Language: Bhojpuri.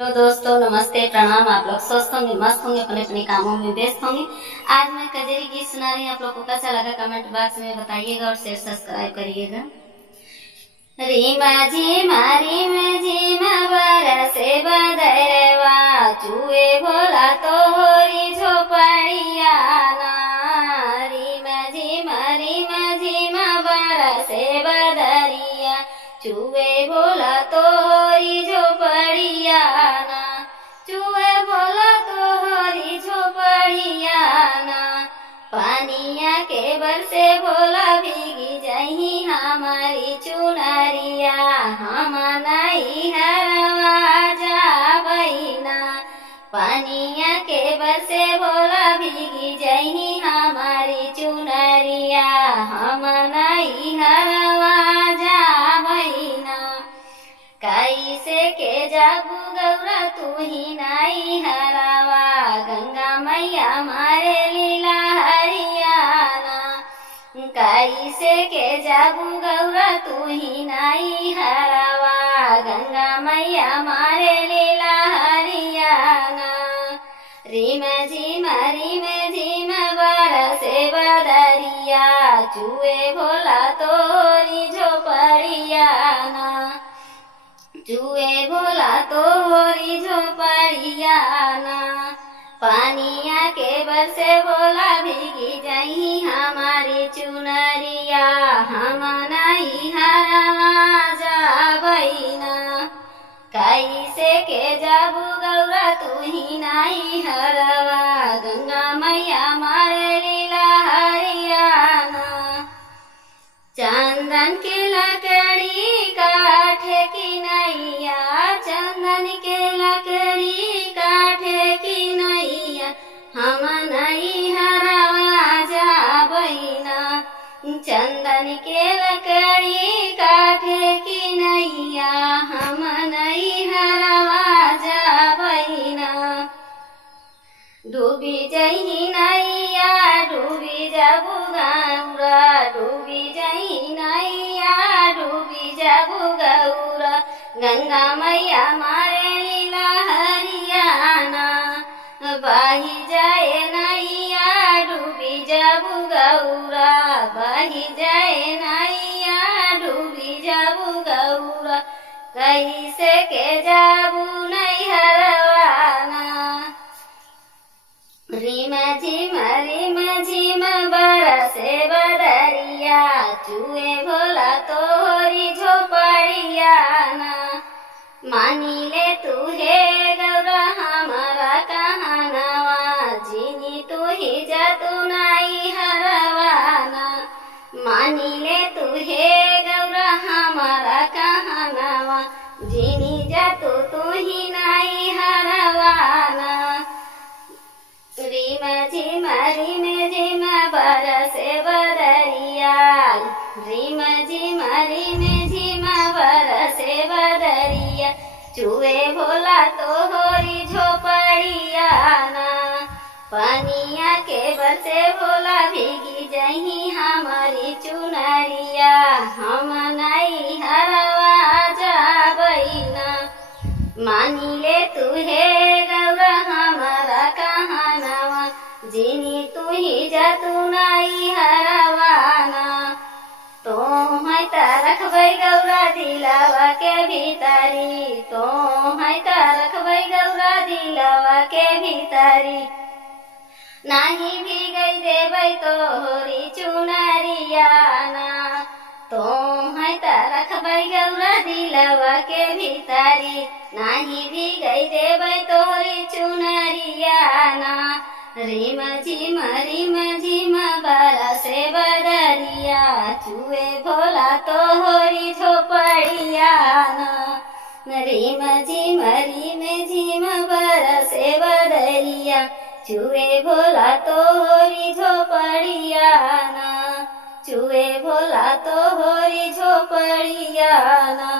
तो दोस्तों नमस्ते प्रणाम। आप लोग स्वस्थ होंगे, मस्त होंगे, अपने अपने कामों में व्यस्त होंगे। आज मैं कजरी गीत सुना रही हूँ। आप लोग को कैसा लगा कमेंट बॉक्स में बताइएगा और शेयर सब्सक्राइब करिएगा। रीमा झीमा बरसे बदरवा, चूहे भोला तो होरी झोपड़िया ना। रीमा झीमा बरसे बदरिया, चूहे भोला तो होरी झोपड़िया ना। चूहे भोला तो होरी झोपड़िया ना। पानिया के बरसे भोला भीगी जही हमारी चुनरिया, हम नहीं हरवा जाबई ना। पानिया के बरसे भोला भीगी जही हमारी चुनरिया, हम नहीं हरवा जाबई ना। कैसे के जाबू गौरा तू ही नहीं हरावा, गंगा मैया मारे लीला हरियाना। कैसे के जाबू गौरा तू ही नहीं हरावा, गंगा मैया मारे लीला हरियाना। रिम झिम बरसे बदरिया, चूहे भोला तोरी झोपड़िया ना। चूहे भोला तोरी झोपड़िया ना। पानिया के बरसे भोला भीगी जही हमारी चुनरिया, हम नहीं हरवा जाबई ना। कैसे के जाबू गौरा तू ही नहीं हरवा, गंगा मैया मारे लीला हरियाना। चंदन के लकड़ी काठे की नैया, चंदन के लकड़ी काठे की नैया, हम नहीं हरवा जाबई ना। चंदन के लकड़ी काठे की नैया, हम नहीं हरवा जाबई ना। डूबी जही नैया डूबी जाबू गौरा, डूबी जही नैया डूबी जाबू गौरा, गंगा मैया मारे लीला हरियाना। बाही जाए नैया डूबी जाबू गौरा, बाही जाए नैया डूबी जाबू गौरा। कैसे के जाबू नहीं हरवाना। रिम झिम बरसे बदरिया, चूहे भोला तोरी झोपड़िया ना। मानी ले तू हे गौरा हमारा कहनावा, जीनी तू ही जा तू नहीं हरवाना। मानी ले तू हे गौरा हमारा कहनावा, जीनी जा तू ही नहीं हरवाना। रिम झिम बरसे बदरिया, रिम झिम बरसे बदरिया, चूहे भोला तो होरी झोपड़िया ना। पानिया के बरसे भोला भीगी जही हमारी चुनरिया, हम नहीं हरवा जाबई ना। मानी ले तू हे गौरा हमारा कहनावा, जीनी तू ही जा तू नहीं हरवाना। तो है रखबै गौरा दिलावा के भीतरी, तो है रखबै गौरा दिलावा के भीतरी। नहीं भीगै देबै तोहरी चुनरिया ना। तो है रखबै गौरा दिलवा के भीतरी, नहीं भीगै देबै तोहरी चुनरिया ना। रिम झिम बरसे बदरिया, चूहे भोला तोहरी झोपड़िया ना। रिम झिम बरसे बदरिया, चूहे भोला तोहरी झोपड़िया ना। चूहे भोला तोहरी झोपड़िया ना।